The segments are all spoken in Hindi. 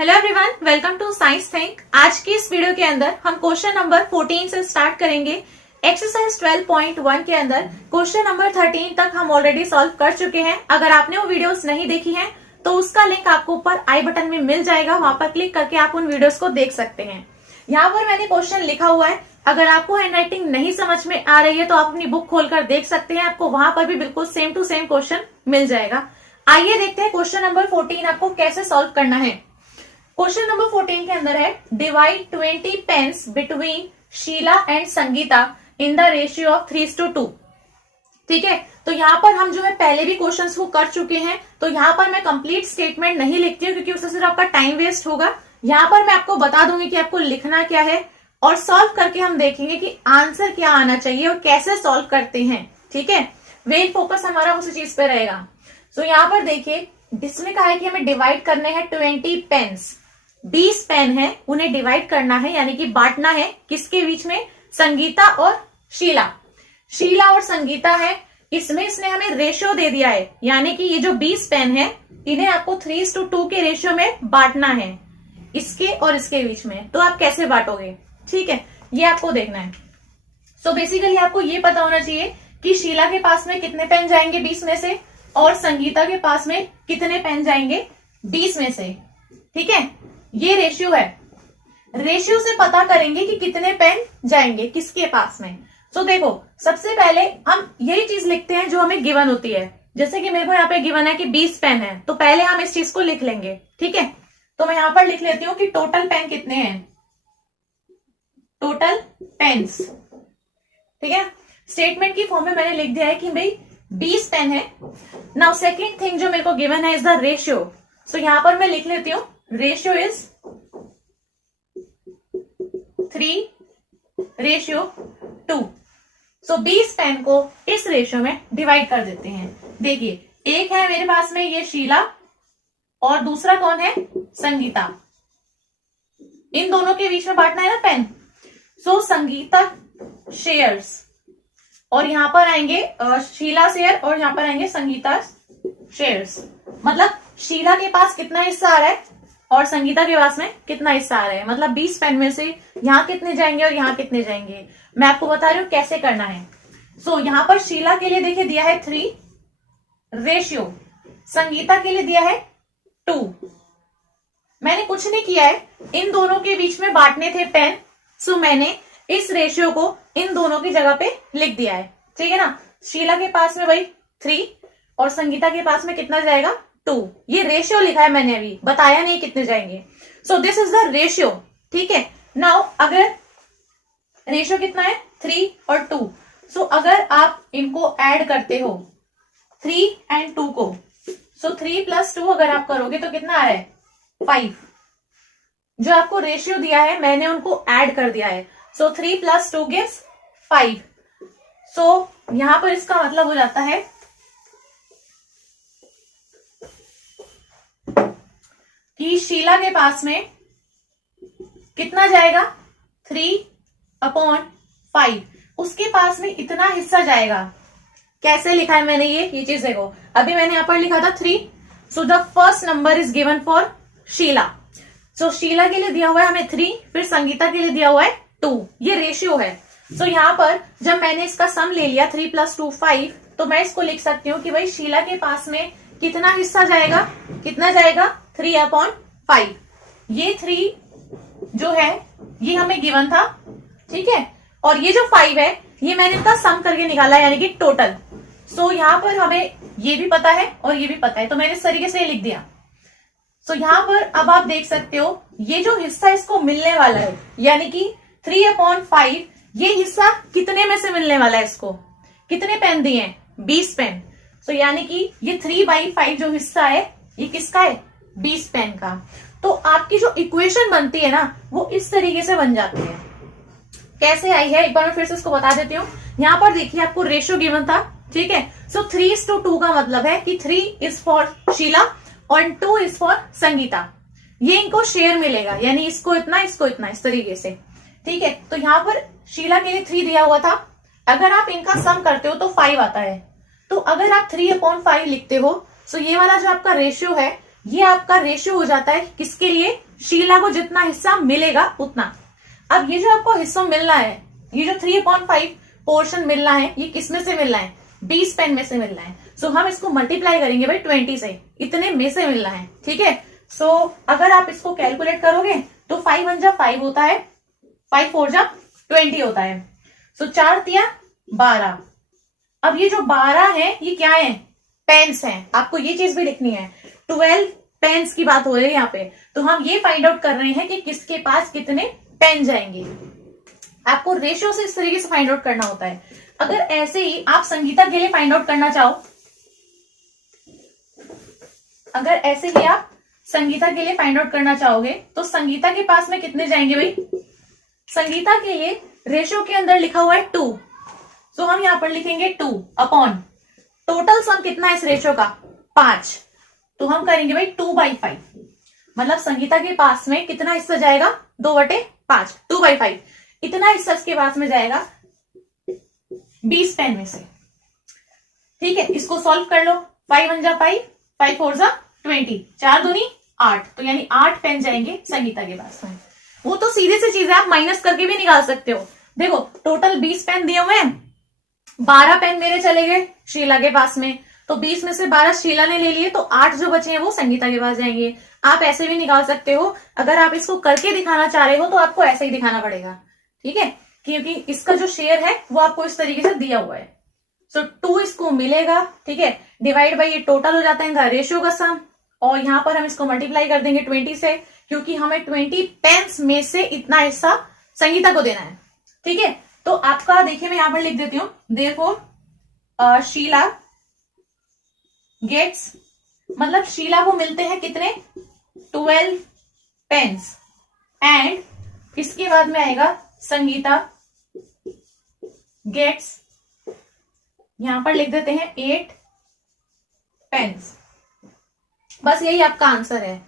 Hello everyone, welcome to Science Think. आज की इस वीडियो के अंदर हम क्वेश्चन नंबर 14 से स्टार्ट करेंगे। एक्सरसाइज 12.1 के अंदर क्वेश्चन नंबर 13 तक हम ऑलरेडी सॉल्व कर चुके हैं। अगर आपने वो वीडियोस नहीं देखी हैं तो उसका लिंक आपको ऊपर आई बटन में मिल जाएगा, वहां पर क्लिक करके आप उन वीडियोस को देख सकते हैं। यहाँ पर मैंने क्वेश्चन लिखा हुआ है। अगर आपको हैंडराइटिंग नहीं समझ में आ रही है तो आप अपनी बुक खोलकर देख सकते हैं, आपको वहां पर भी बिल्कुल सेम टू सेम क्वेश्चन मिल जाएगा। आइए देखते हैं क्वेश्चन नंबर 14 आपको कैसे सॉल्व करना है। क्वेश्चन नंबर 14 के अंदर है divide 20 pens between Sheela and Sangeeta in the ratio of 3:2। ठीक है, तो यहाँ पर हम जो है पहले भी क्वेश्चंस को कर चुके हैं, तो यहाँ पर मैं कंप्लीट स्टेटमेंट नहीं लिखती हूँ क्योंकि उससे सिर्फ आपका टाइम वेस्ट होगा। यहाँ पर मैं आपको बता दूंगी कि आपको लिखना क्या है और सॉल्व करके हम देखेंगे कि आंसर क्या आना चाहिए और कैसे सॉल्व करते हैं। ठीक है, मेन फोकस हमारा उसी चीज पे रहेगा। सो यहाँ पर देखिए, इसमें कहा है कि हमें डिवाइड करने हैं 20 पेन्स। 20 पेन है, उन्हें डिवाइड करना है यानी कि बांटना है किसके बीच में, संगीता और शीला। शीला और संगीता है, इसमें इसने हमें रेशियो दे दिया है, यानी कि ये जो 20 पेन है इन्हें आपको 3:2 के रेशियो में बांटना है, इसके और इसके बीच में। तो आप कैसे बांटोगे, ठीक है, ये आपको देखना है। सो बेसिकली आपको ये पता होना चाहिए कि शीला के पास में कितने पेन जाएंगे 20 में से और संगीता के पास में कितने पेन जाएंगे 20 में से। ठीक है, ये रेशियो है। रेशियो से पता करेंगे कि कितने पेन जाएंगे किसके पास में। सो देखो, सबसे पहले हम यही चीज लिखते हैं जो हमें गिवन होती है। जैसे कि मेरे को यहाँ पे गिवन है कि 20 पेन है, तो पहले हम इस चीज को लिख लेंगे। ठीक है, तो मैं यहां पर लिख लेती हूँ कि टोटल पेन कितने हैं, टोटल पेन्स। ठीक है, स्टेटमेंट की फॉर्म में मैंने लिख दिया है कि भाई 20 पेन है। नाउ सेकेंड थिंग जो मेरे को गिवन है इज द रेशियो। सो यहां पर मैं लिख लेती हूँ रेशियो इज 3:2। सो 20 पेन को इस रेशियो में डिवाइड कर देते हैं। देखिए, एक है मेरे पास में ये शीला और दूसरा कौन है, संगीता। इन दोनों के बीच में बांटना है ना पेन। सो संगीता शेयर्स और यहां पर आएंगे शीला शेयर और यहां पर आएंगे संगीता शेयर्स। मतलब शीला के पास कितना हिस्सा आ रहा है और संगीता के पास में कितना हिस्सा आ रहा है। मतलब 20 पेन में से यहाँ कितने जाएंगे और यहाँ कितने जाएंगे, मैं आपको बता रही हूँ कैसे करना है। सो यहाँ पर शीला के लिए देखिए दिया है 3 रेशियो, संगीता के लिए दिया है 2। मैंने कुछ नहीं किया है, इन दोनों के बीच में बांटने थे पेन। सो मैंने इस रेशियो को इन दोनों की जगह पे लिख दिया है। ठीक है ना, शीला के पास में वही 3 और संगीता के पास में कितना जाएगा 2। ये रेशियो लिखा है मैंने, अभी बताया नहीं कितने जाएंगे। So this is the ratio. ठीक है, नाउ अगर रेशियो कितना है 3 और 2, सो अगर आप इनको ऐड करते हो 3 और 2 को, सो 3 + 2 अगर आप करोगे तो कितना आ रहा है 5। जो आपको रेशियो दिया है मैंने उनको ऐड कर दिया है। सो 3 + 2 गिव्स 5। सो यहां पर इसका मतलब हो जाता है कि शीला के पास में कितना जाएगा 3/5। उसके पास में इतना हिस्सा जाएगा। कैसे लिखा है मैंने ये चीज देखो, अभी मैंने यहां पर लिखा था 3। So the first number is given for Sheela. So Sheela के लिए दिया हुआ है हमें 3, फिर संगीता के लिए दिया हुआ है 2। ये रेशियो है। सो यहाँ पर जब मैंने इसका सम ले लिया 3 + 2 5, तो मैं इसको लिख सकती हूँ कि भाई शीला के पास में कितना हिस्सा जाएगा, कितना जाएगा 3/5। ये 3 जो है ये हमें गिवन था। ठीक है, और ये जो 5 है ये मैंने इसका सम करके निकाला यानी कि टोटल। सो यहाँ पर हमें ये भी पता है और ये भी पता है, तो मैंने इस तरीके से लिख दिया। सो यहाँ पर अब आप देख सकते हो ये जो हिस्सा इसको मिलने वाला है यानी कि 3/5, ये हिस्सा कितने में से मिलने वाला है इसको, कितने पेन दिए हैं 20 पेन। सो यानी कि ये 3/5 जो हिस्सा है ये किसका है 20 पेन का। तो आपकी जो इक्वेशन बनती है ना वो इस तरीके से बन जाती है। कैसे आई है एक बार मैं फिर से इसको बता देती हूँ। यहाँ पर देखिए आपको रेशियो गिवन था। ठीक है, सो 3:2 का मतलब है कि 3 इज फॉर शीला और 2 इज फॉर संगीता। ये इनको शेयर मिलेगा यानी इसको इतना इसको इतना, इस तरीके से। ठीक है, तो यहाँ पर शीला के लिए 3 दिया हुआ था, अगर आप इनका सम करते हो तो 5 आता है। तो अगर आप 3/5 लिखते हो, सो ये वाला जो आपका रेशियो है ये आपका रेशियो हो जाता है किसके लिए, शीला को जितना हिस्सा मिलेगा उतना। अब ये जो आपको हिस्सा मिलना है, ये जो 3/5 पोर्शन मिल रहा है, ये किस में से मिल रहा है, 20 पेन में से मिल रहा है। सो हम इसको मल्टीप्लाई करेंगे भाई 20 से, इतने में से मिल रहा है, ठीक है। सो अगर आप इसको कैलकुलेट करोगे तो 5 1 जा 5 होता है, 5 4 जा 20 होता है। सो 4 तिया 12। अब ये जो 12 है ये क्या है, पेन्स हैं, आपको ये चीज भी लिखनी है। 12 पेन्स की बात हो रही है यहाँ पे, तो हम ये फाइंड आउट कर रहे हैं कि किसके पास कितने पेन जाएंगे। आपको रेशियो से इस तरीके से फाइंड आउट करना होता है। अगर ऐसे ही आप संगीता के लिए फाइंड आउट करना चाहो, अगर ऐसे ही आप संगीता के लिए फाइंड आउट करना चाहोगे तो संगीता के पास में कितने जाएंगे भाई, संगीता के लिए रेशियो के अंदर लिखा हुआ है 2, तो हम यहां पर लिखेंगे 2 अपॉन टोटल सम कितना है इस रेशियो का 5, तो हम करेंगे भाई 2/5, मतलब संगीता के पास में कितना हिस्सा जाएगा 2/5, 2/5 इतना हिस्सा इसके पास में जाएगा 20 पेन में से, ठीक है। इसको सॉल्व कर लो, 5 1 जा 5, 5 4 जा 20, 4 दूनी 8, तो यानी 8 पेन जाएंगे संगीता के पास में। वो तो सीधे से चीज है, आप माइनस करके भी निकाल सकते हो। देखो टोटल 20 पेन दिए हुए हैं, 12 पेन मेरे चले गए शीला के पास में, तो 20 में से 12 शीला ने ले लिए, तो 8 जो बचे हैं वो संगीता के पास जाएंगे। आप ऐसे भी निकाल सकते हो, अगर आप इसको करके दिखाना चाह रहे हो तो आपको ऐसे ही दिखाना पड़ेगा, ठीक है, क्योंकि इसका जो शेयर है वो आपको इस तरीके से दिया हुआ है। सो 2 इसको मिलेगा, ठीक है, डिवाइड बाई ये टोटल हो जाता है इनका रेशियो का सम, और यहां पर हम इसको मल्टीप्लाई कर देंगे 20 से, क्योंकि हमें 20 पेन्स में से इतना हिस्सा संगीता को देना है, ठीक है। तो आपका देखिए मैं यहां पर लिख देती हूं, देयरफॉर शीला गेट्स, मतलब शीला को मिलते हैं कितने 12 पेन्स, एंड इसके बाद में आएगा संगीता गेट्स, यहां पर लिख देते हैं 8 पेन्स। बस यही आपका आंसर है,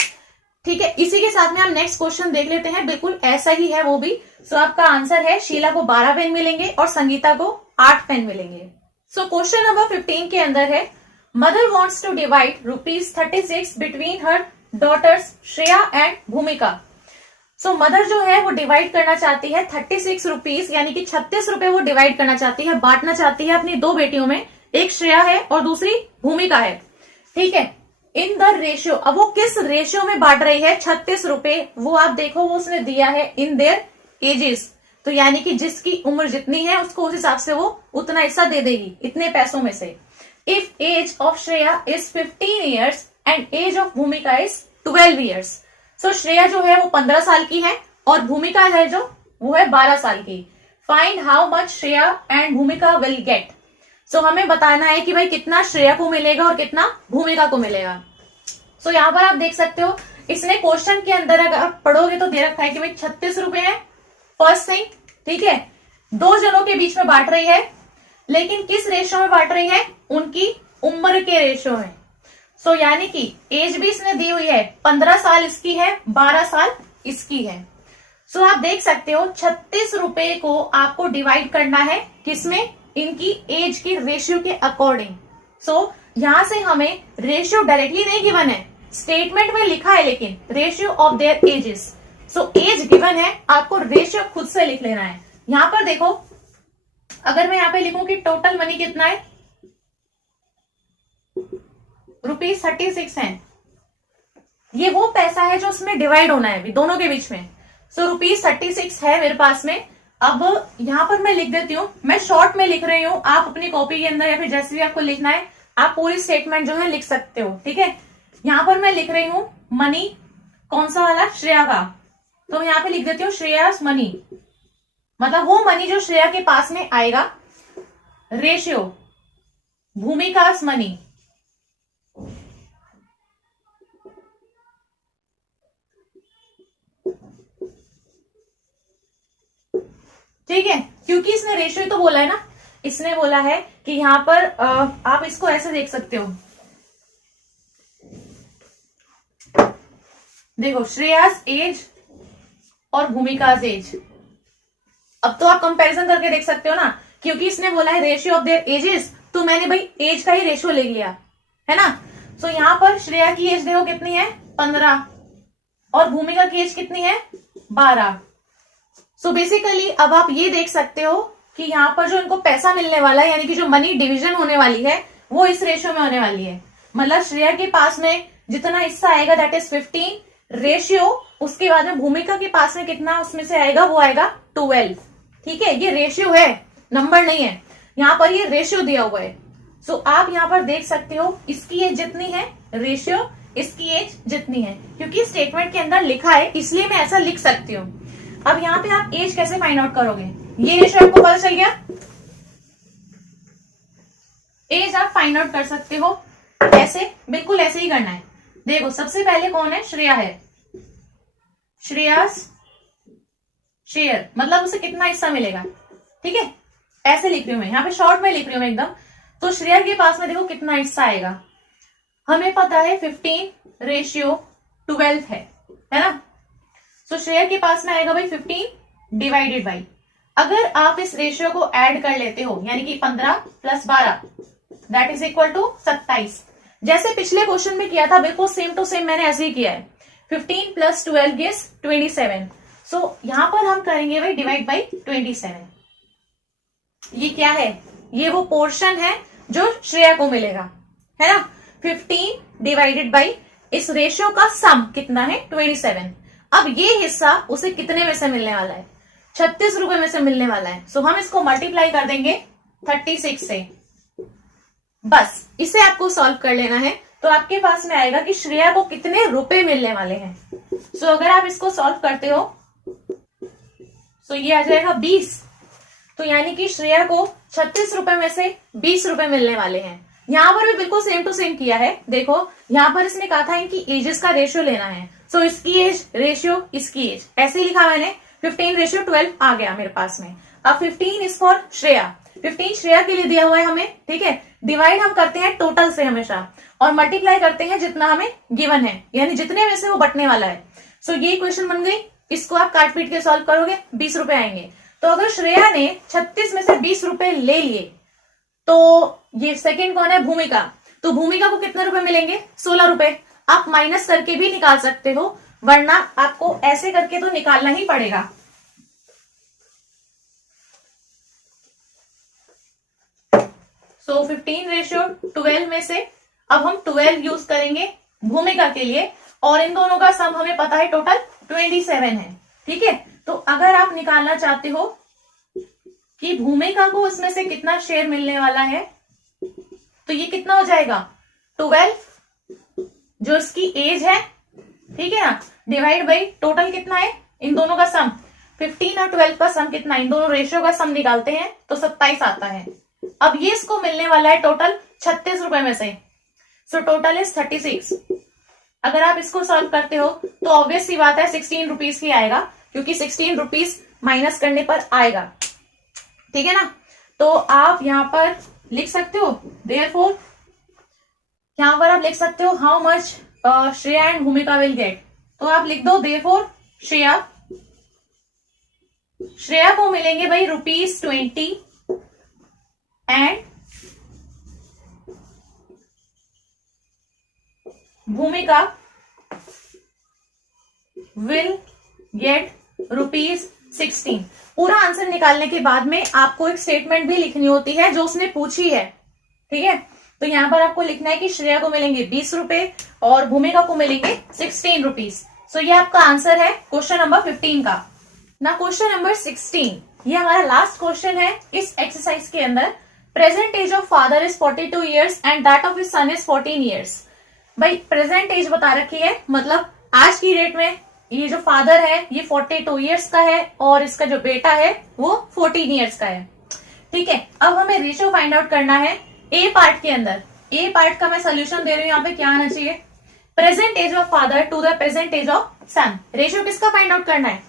ठीक है। इसी के साथ में हम नेक्स्ट क्वेश्चन देख लेते हैं, बिल्कुल ऐसा ही है वो भी। सो आपका आंसर है शीला को 12 पेन मिलेंगे और संगीता को 8 पेन मिलेंगे। सो क्वेश्चन नंबर 15 के अंदर है, mother wants to divide ₹36 between her daughters Shreya and Bhumika. So mother जो है वो डिवाइड करना चाहती है 36 रुपीज, यानी कि 36 रुपए वो डिवाइड करना चाहती है, बांटना चाहती है अपनी 2 बेटियों में, एक श्रेया है और दूसरी भूमिका है, ठीक है। इन द रेशियो, अब वो किस रेशियो में बांट रही है 36 रुपए, वो आप देखो, वो उसने दिया है इन देयर एजेस, तो यानी कि जिसकी उम्र जितनी है उसको उस हिसाब से वो उतना हिस्सा दे देगी इतने पैसों में से। If age of Shreya is 15 years and age of Bhumika is 12 years. So Shreya जो है वो 15 साल की है और भूमिका है जो वो है 12 साल की। Find how much Shreya and भूमिका विल गेट। सो हमें बताना है कि भाई कितना श्रेया को मिलेगा और कितना भूमिका को मिलेगा। सो यहाँ पर आप देख सकते हो, इसने क्वेश्चन के अंदर अगर आप पढ़ोगे तो दे रखा है कि भाई 36 रुपए है फर्स्ट थिंग, ठीक है, 2 जनों के बीच में बांट रही है, लेकिन किस रेशियो में बांट रही है, उनकी उम्र के रेशियो में। सो यानी कि एज भी इसने दी हुई है, 15 साल इसकी है, 12 साल इसकी है। सो आप देख सकते हो 36 रुपए को आपको डिवाइड करना है किसमें, इनकी एज की रेशियो के अकॉर्डिंग। सो यहां से हमें रेशियो डायरेक्टली नहीं गिवन है, स्टेटमेंट में लिखा है लेकिन ratio of their ages. So age given है, आपको रेशियो खुद से लिख लेना है। यहां पर देखो, अगर मैं यहां पे लिखूं कि टोटल मनी कितना है, ₹36 है, ये वो पैसा है जो उसमें डिवाइड होना है अभी दोनों के बीच में। सो ₹36 है मेरे पास में। अब यहां पर मैं लिख देती हूँ, मैं शॉर्ट में लिख रही हूं, आप अपनी कॉपी के अंदर या फिर जैसे भी आपको लिखना है आप पूरी स्टेटमेंट जो है लिख सकते हो, ठीक है। यहां पर मैं लिख रही हूं मनी, कौन सा वाला, श्रेया का, तो यहां पे लिख देती हूँ श्रेयास मनी, मतलब वो मनी जो श्रेया के पास में आएगा, रेशियो भूमिकास मनी, ठीक है, क्योंकि इसने रेशियो तो बोला है ना, इसने बोला है कि यहां पर आप इसको ऐसे देख सकते हो, देखो श्रेयास एज और भूमिकास एज। अब तो आप कंपैरिजन करके देख सकते हो ना, क्योंकि इसने बोला है रेशियो ऑफ देयर एजेस, तो मैंने भाई एज का ही रेशियो ले लिया है ना। सो यहाँ पर श्रेया की एज देखो कितनी है 15 और भूमिका की एज कितनी है 12। सो बेसिकली अब आप ये देख सकते हो कि यहाँ पर जो इनको पैसा मिलने वाला है यानी कि जो मनी डिवीजन होने वाली है वो इस रेशियो में होने वाली है। मतलब श्रेया के पास में जितना हिस्सा आएगा दैट इज 15 रेशियो, उसके बाद में भूमिका के पास में कितना उसमें से आएगा वो आएगा 12। ठीक है, ये रेशियो है, नंबर नहीं है, यहाँ पर ये रेशियो दिया हुआ है। सो आप यहाँ पर देख सकते हो इसकी एज जितनी है रेशियो इसकी एज जितनी है, क्योंकि स्टेटमेंट के अंदर लिखा है इसलिए मैं ऐसा लिख सकती हूँ। अब यहाँ पे आप एज कैसे फाइंड आउट करोगे, ये रेशियो आपको पता चल गया, एज आप फाइंड आउट कर सकते हो ऐसे, बिल्कुल ऐसे ही करना है। देखो सबसे पहले कौन है, श्रेया है, श्रेयास शेयर मतलब उसे कितना हिस्सा मिलेगा। ठीक है, ऐसे लिख रही हूं मैं, यहाँ पे शॉर्ट में लिख रही हूं मैं एकदम। तो श्रेया के पास में देखो कितना हिस्सा आएगा, हमें पता है 15 रेशियो 12 है ना। तो श्रेया के पास में आएगा भाई 15 डिवाइडेड बाई, अगर आप इस रेशियो को ऐड कर लेते हो यानी कि 15 plus 12 that is equal to 27। जैसे पिछले क्वेश्चन में किया था बिल्कुल सेम टू सेम मैंने ऐसे ही किया है। 15 प्लस 12 गिव्स 27। सो यहां पर हम करेंगे भाई डिवाइड बाई 27। ये क्या है, ये वो पोर्शन है जो श्रेया को मिलेगा, है ना। 15 डिवाइडेड बाई इस रेशियो का सम कितना है 27। अब ये हिस्सा उसे कितने में से मिलने वाला है, 36 रुपए में से मिलने वाला है। सो हम इसको मल्टीप्लाई कर देंगे 36 से, बस इसे आपको सॉल्व कर लेना है। तो आपके पास में आएगा कि श्रेया को कितने रुपए मिलने वाले हैं। सो अगर आप इसको सॉल्व करते हो तो ये आ जाएगा 20। तो यानी कि श्रेया को 36 रुपए में से 20 रुपए मिलने वाले हैं। यहां पर भी बिल्कुल सेम टू सेम किया है। देखो यहां पर इसने कहा था इनकी एजेस का रेशियो लेना है। सो इसकी एज रेशियो इसकी एज ऐसे ही लिखा मैंने, 15 रेशियो 12 आ गया मेरे पास में। अब 15 इज फॉर श्रेया, 15 श्रेया के लिए दिया हुआ है हमें। ठीक है, डिवाइड हम करते हैं टोटल से हमेशा और मल्टीप्लाई करते हैं जितना हमें गिवन है, यानी जितने में से वो बटने वाला है। सो ये क्वेश्चन बन गई, इसको आप काट पीट के सॉल्व करोगे 20 रुपए आएंगे। तो अगर श्रेया ने 36 में से 20 रुपए ले लिए तो ये सेकंड कौन है, भूमिका। तो भूमिका को कितने रुपए मिलेंगे, 16 रुपए। आप माइनस करके भी निकाल सकते हो, वरना आपको ऐसे करके तो निकालना ही पड़ेगा। सो 15 रेशियो 12 में से अब हम 12 यूज करेंगे भूमिका के लिए, और इन दोनों का सम हमें पता है टोटल 27 है। ठीक है, तो अगर आप निकालना चाहते हो कि भूमिका को इसमें से कितना शेयर मिलने वाला है तो ये कितना हो जाएगा 12 जो इसकी एज है, ठीक है ना, डिवाइड बाई टोटल कितना है इन दोनों का सम, 15 और 12 का सम कितना, इन दोनों रेशियो का सम निकालते हैं तो 27 आता है। अब ये इसको मिलने वाला है टोटल 36 रुपए में से। So total is 36। अगर आप इसको सॉल्व करते हो तो ऑब्वियस सी बात है 16 रुपीज ही आएगा, क्योंकि 16 रुपीज माइनस करने पर आएगा। ठीक है ना, तो आप यहां पर लिख सकते हो देयरफॉर, यहां पर आप लिख सकते हो हाउ मच श्रेया एंड भूमिका विल गेट। तो आप लिख दो देयरफॉर श्रेया को मिलेंगे भाई ₹20 एंड भूमिका विल गेट ₹16। पूरा आंसर निकालने के बाद में आपको एक स्टेटमेंट भी लिखनी होती है जो उसने पूछी है। ठीक है, तो यहां पर आपको लिखना है कि श्रेया को मिलेंगे 20 रुपए और भूमिका को मिलेंगे 16 रुपीज। सो ये आपका आंसर है क्वेश्चन नंबर 15 का। ना क्वेश्चन नंबर 16, ये हमारा लास्ट क्वेश्चन है इस एक्सरसाइज के अंदर। Present age of father is 42 years and that of his son is 14 years. भाई प्रेजेंट एज बता रखी है, मतलब आज की डेट में ये जो फादर है ये 42 ईयर्स का है और इसका जो बेटा है वो 14 ईयर्स का है। ठीक है, अब हमें रेशियो फाइंड आउट करना है ए पार्ट के अंदर। ए पार्ट का मैं सोल्यूशन दे रही हूं, यहाँ पे क्या आना चाहिए, present age of father to the present age of son. Ratio किसका फाइंड आउट करना है,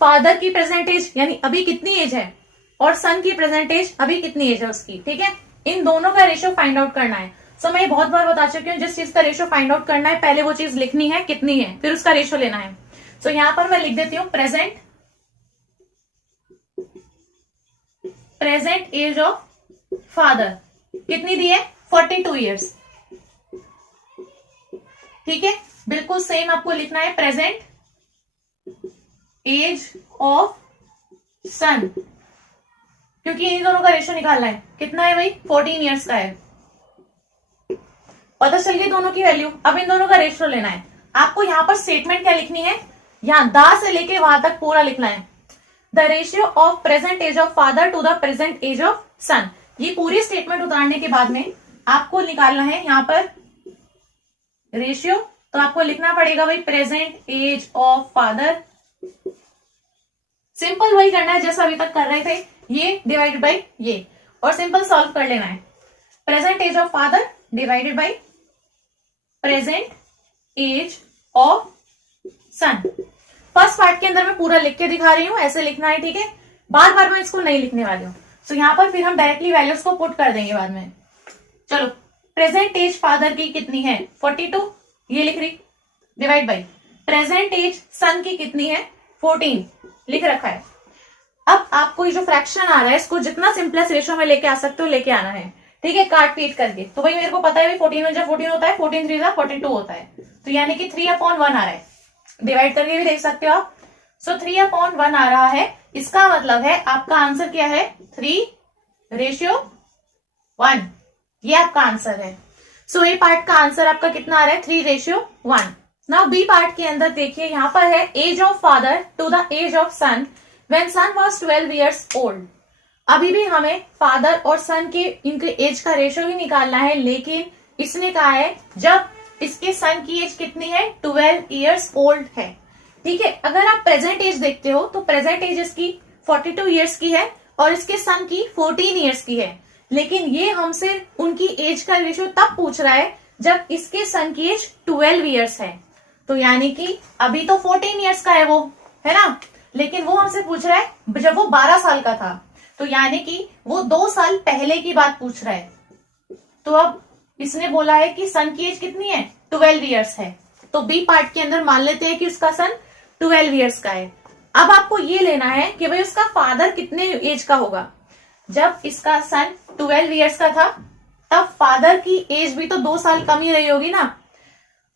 फादर की प्रेजेंट एज यानी अभी कितनी एज है और सन की प्रेजेंट एज अभी कितनी एज है उसकी। ठीक है, इन दोनों का रेशियो फाइंड आउट करना है। सो मैं ये बहुत बार बता चुकी हूँ, जिस चीज का रेशियो फाइंड आउट करना है पहले वो चीज लिखनी है कितनी है, फिर उसका रेशियो लेना है। सो यहां पर मैं लिख देती हूं प्रेजेंट एज ऑफ फादर कितनी दी है 42 ईयर्स। ठीक है, बिल्कुल सेम आपको लिखना है प्रेजेंट एज ऑफ सन, क्योंकि इन दोनों का रेशियो निकालना है। कितना है भाई? 14 ईयर्स का है। पता चल गई दोनों की वैल्यू। अब इन दोनों का रेशियो लेना है। आपको यहाँ पर स्टेटमेंट क्या लिखनी है, यहाँ दा से लेके वहां तक पूरा लिखना है। The ratio of present age of father to the present age of son. ये पूरी स्टेटमेंट उतारने के बाद में आपको निकालना है यहाँ पर रेशियो। तो आपको लिखना पड़ेगा भाई present age of father, simple वही करना है जैसा अभी तक कर रहे थे, ये डिवाइडेड बाई ये, और सिंपल सॉल्व कर लेना है। Present age of father divided by present age of son. First part के अंदर मैं पूरा लिख के दिखा रही हूं, ऐसे लिखना है, ठीक है। बार बार मैं इसको नहीं लिखने वाली हूं, तो यहां पर फिर हम डायरेक्टली वैल्यूज को पुट कर देंगे बाद में। चलो, प्रेजेंट एज फादर की कितनी है? 42, ये लिख रही, डिवाइड बाई प्रेजेंट एज सन की कितनी है? 14, लिख रखा है। अब आपको ये जो फ्रैक्शन आ रहा है इसको जितना सिंपलेस्ट रेशियो में लेके आ सकते हो लेके आना है, ठीक है, काट पीट करके। तो भाई मेरे को पता है भाई 14 में जब 14 होता है, 14 3 जा 42 होता है, तो यानी कि 3/1 आ रहा है। डिवाइड करके भी देख सकते हो आप। सो 3/1 आ रहा है, इसका मतलब है आपका आंसर क्या है? 3:1, ये आपका आंसर है। सो ए पार्ट का आंसर आपका कितना आ रहा है? 3:1। नाउ बी पार्ट के अंदर देखिए, यहां पर है age of father to the age of son when son was 12 years old. अभी भी हमें फादर और सन के इनके एज का रेशियो ही निकालना है, लेकिन इसने कहा है जब इसके सन की एज कितनी है? 12 इयर्स ओल्ड है, ठीक है। अगर आप प्रेजेंट एज देखते हो तो प्रेजेंट एज इसकी 42 इयर्स की है और इसके सन की 14 इयर्स की है, लेकिन ये हमसे उनकी एज का रेशियो तब पूछ रहा है जब इसके सन की एज 12 इयर्स है। तो यानी कि अभी तो 14 इयर्स का है वो, है ना, लेकिन वो हमसे पूछ रहा है जब वो 12 साल का था, तो यानी कि वो 2 साल पहले की बात पूछ रहा है। तो अब इसने बोला है कि सन की एज कितनी है? 12 इयर्स है, तो बी पार्ट के अंदर मान लेते हैं कि उसका सन 12 इयर्स का है। अब आपको ये लेना है कि भाई उसका फादर कितने एज का होगा। जब इसका सन 12 इयर्स का था तब फादर की एज भी तो 2 साल कम ही रही होगी ना।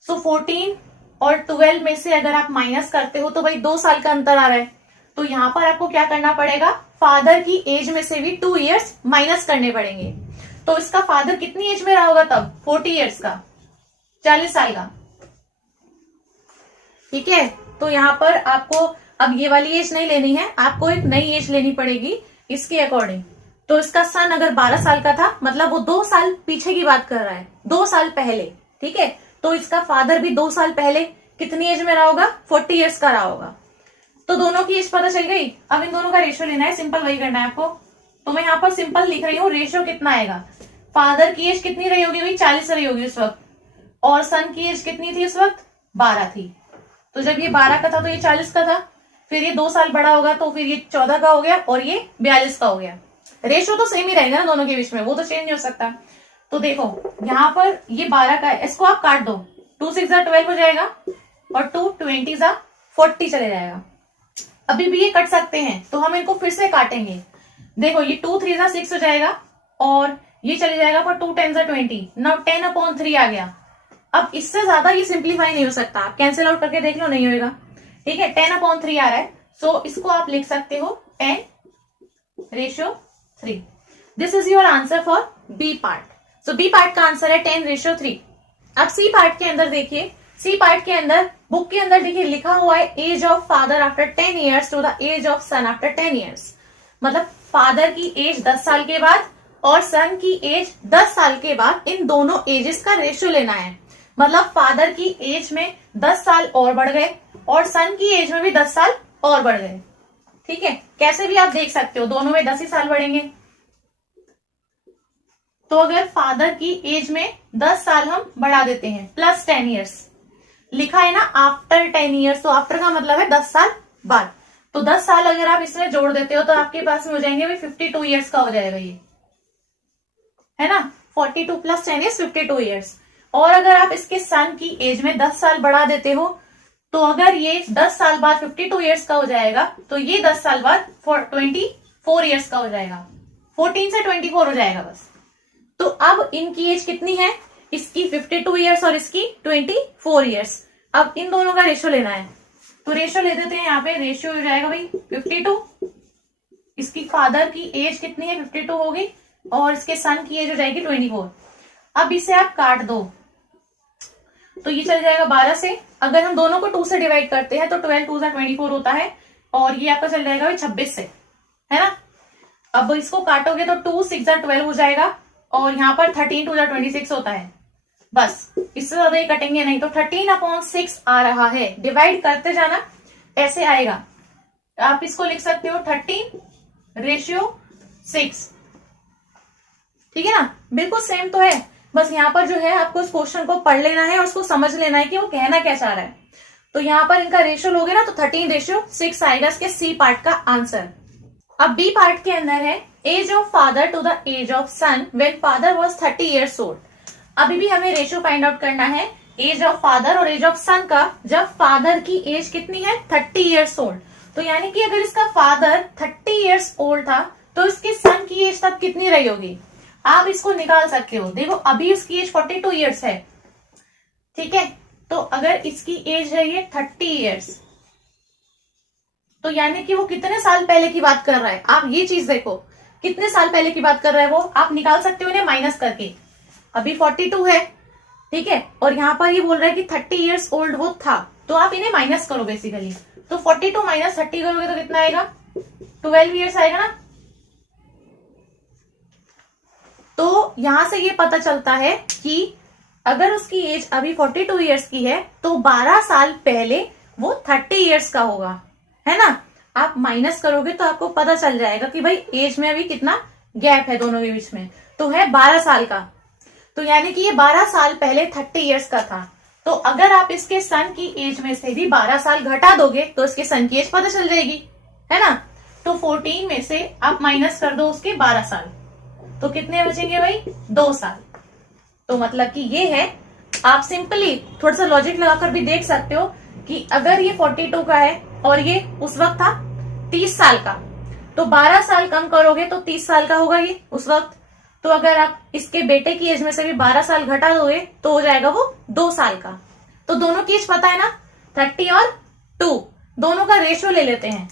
सो 14 और 12 में से अगर आप माइनस करते हो तो भाई 2 साल का अंतर आ रहा है। तो यहां पर आपको क्या करना पड़ेगा? फादर की एज में से भी 2 इयर्स माइनस करने पड़ेंगे। तो इसका फादर कितनी एज में रहा होगा तब? 40 इयर्स का, 40 साल का, ठीक है। तो यहाँ पर आपको अब ये वाली एज नहीं लेनी है, आपको एक नई एज लेनी पड़ेगी इसके अकॉर्डिंग। तो इसका सन अगर 12 साल का था, मतलब वो 2 साल पीछे की बात कर रहा है, 2 साल पहले, ठीक है। तो इसका फादर भी 2 साल पहले कितनी एज में रहा होगा? 40 इयर्स का रहा होगा। तो दोनों की एज पता चल गई। अब इन दोनों का रेशियो लेना है, सिंपल वही करना है आपको। तो मैं यहाँ पर सिंपल लिख रही हूँ, रेशियो कितना आएगा? फादर की एज कितनी रही होगी भाई? 40 रही होगी उस वक्त, और सन की एज कितनी थी उस वक्त? 12 थी। तो जब ये 12 का था तो ये 40 का था, फिर ये 2 साल बड़ा होगा तो फिर ये 14 का हो गया और ये 42 का हो गया। रेशियो तो सेम ही रहेगा ना दोनों के बीच में, वो तो चेंज नहीं हो सकता। तो देखो यहाँ पर ये 12 का है, इसको आप काट दो, 2 6 12 हो जाएगा और 2 20 40 चले जाएगा। अभी भी ये कट सकते हैं तो हम इनको फिर से काटेंगे। देखो ये 2 3 6 हो जाएगा और ये चले जाएगा पर 2 10 20, नाउ 10/3 आ गया। अब इससे ज्यादा ये सिंप्लीफाई नहीं हो सकता, आप कैंसिल आउट करके देख लो, नहीं होएगा, ठीक है। 10/3 आ रहा है, सो इसको आप लिख सकते हो 10:3। This is your answer for B part. So B part का आंसर है 10:3। अब सी पार्ट के अंदर देखिए, सी पार्ट के अंदर बुक के अंदर देखिए लिखा हुआ है age of father after 10 years to the age of son after 10 years. मतलब फादर की एज 10 साल के बाद और सन की एज 10 साल के बाद, इन दोनों एजेस का रेशियो लेना है। मतलब फादर की एज में 10 साल और बढ़ गए और सन की एज में भी 10 साल और बढ़ गए, ठीक है। कैसे भी आप देख सकते हो, दोनों में 10 ही साल बढ़ेंगे। तो अगर फादर की एज में 10 साल हम बढ़ा देते हैं प्लस 10 इयर्स, लिखा है ना आफ्टर 10 इयर्स, तो आफ्टर का मतलब है 10 साल बाद। तो 10 साल अगर आप इसमें जोड़ देते हो तो आपके पास में हो जाएंगे भाई 52 इयर्स का हो जाएगा ये, है ना। 42 + 10 इज 52 इयर्स। और अगर आप इसके सन की एज में 10 साल बढ़ा देते हो तो अगर ये 10 साल बाद 52 इयर्स का हो जाएगा तो ये 10 साल बाद 24 इयर्स का हो जाएगा, 14 से 24 हो जाएगा बस। तो अब इनकी एज कितनी है? इसकी 52 ईयर्स और इसकी 24 ईयर्स। अब इन दोनों का रेशियो लेना है, तो रेशियो ले देते हैं। यहाँ पे रेशियो हो जाएगा भाई 52, इसकी फादर की एज कितनी है 52 होगी, और इसके सन की एज हो जाएगी 24। अब इसे आप काट दो तो ये चल जाएगा 12 से। अगर हम दोनों को 2 से डिवाइड करते हैं तो 12 2 24 होता है, और ये आपका चल जाएगा 26 से, है ना। अब इसको काटोगे तो 2 6 12 हो जाएगा, और यहाँ पर 13 2 26 होता है। बस इससे ज्यादा ये कटेंगे नहीं, तो 13/6 आ रहा है। डिवाइड करते जाना, ऐसे आएगा। आप इसको लिख सकते हो 13/6, ठीक है ना। बिल्कुल सेम तो है, बस यहाँ पर जो है आपको उस क्वेश्चन को पढ़ लेना है और उसको समझ लेना है कि वो कहना क्या चाह रहा है। तो यहाँ पर इनका रेशियो लोगे ना तो 13/6 आएगा इसके सी पार्ट का आंसर। अब बी पार्ट के अंदर है age of father to the age of son when father was 30 years old. अभी भी हमें रेशियो फाइंड आउट करना है एज ऑफ फादर और एज ऑफ सन का, जब फादर की एज कितनी है 30 ईयर्स ओल्ड। तो यानी कि अगर इसका फादर 30 ईयर्स ओल्ड था तो इसके सन की एज तब कितनी रही होगी, आप इसको निकाल सकते हो। देखो अभी उसकी एज 42 ईयर्स है, ठीक है। तो अगर इसकी एज है ये 30 ईयर्स, तो यानी कि वो कितने साल पहले की बात कर रहा है। आप ये चीज देखो, कितने साल पहले की बात कर रहा है वो, आप निकाल सकते हो इन्हें माइनस करके। अभी 42 है, ठीक है, और यहाँ पर ये बोल रहा है कि 30 ईयर्स ओल्ड वो था, तो आप इन्हें माइनस करो बेसिकली। तो 42 माइनस 30 करोगे तो कितना आएगा, 12 ईयर्स आएगा ना। तो यहां से ये पता चलता है कि अगर उसकी एज अभी 42 ईयर्स की है तो 12 साल पहले वो 30 ईयर्स का होगा, है ना। आप माइनस करोगे तो आपको पता चल जाएगा कि भाई एज में अभी कितना गैप है दोनों के बीच में, तो है 12 साल का। तो यानी कि ये 12 साल पहले 30 ईयर्स का था। तो अगर आप इसके सन की एज में से भी 12 साल घटा दोगे तो इसके सन की एज पता चल जाएगी, है ना। तो 14 में से आप माइनस कर दो उसके 12 साल, तो कितने बचेंगे भाई 2 साल। तो मतलब कि ये है, आप सिंपली थोड़ा सा लॉजिक लगाकर भी देख सकते हो कि अगर ये 42 का है और ये उस वक्त था 30 साल का, तो 12 साल कम करोगे तो 30 साल का होगा ये उस वक्त। तो अगर आप इसके बेटे की एज में से भी 12 साल घटा दोगे तो हो जाएगा वो 2 साल का। तो दोनों की एज पता है ना, 30 और 2, दोनों का रेशियो ले लेते हैं।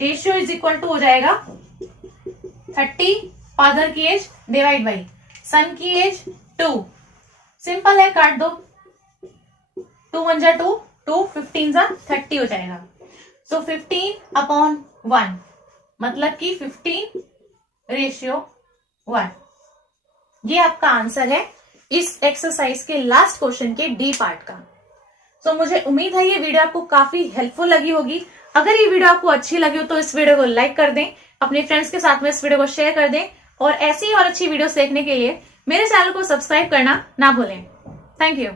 रेशियो इज इक्वल टू हो जाएगा 30 फादर की एज डिवाइड बाई सन की एज 2। सिंपल है, काट दो, 2 1 2, 2 15 30 हो जाएगा। सो 15/1 मतलब कि 15/1। ये आपका आंसर है इस एक्सरसाइज के लास्ट क्वेश्चन के डी पार्ट का। सो मुझे उम्मीद है ये वीडियो आपको काफी हेल्पफुल लगी होगी। अगर ये वीडियो आपको अच्छी लगी हो तो इस वीडियो को लाइक कर दें, अपने फ्रेंड्स के साथ में इस वीडियो को शेयर कर दें, और ऐसी और अच्छी वीडियोस देखने के लिए मेरे चैनल को सब्सक्राइब करना ना भूलें। Thank you.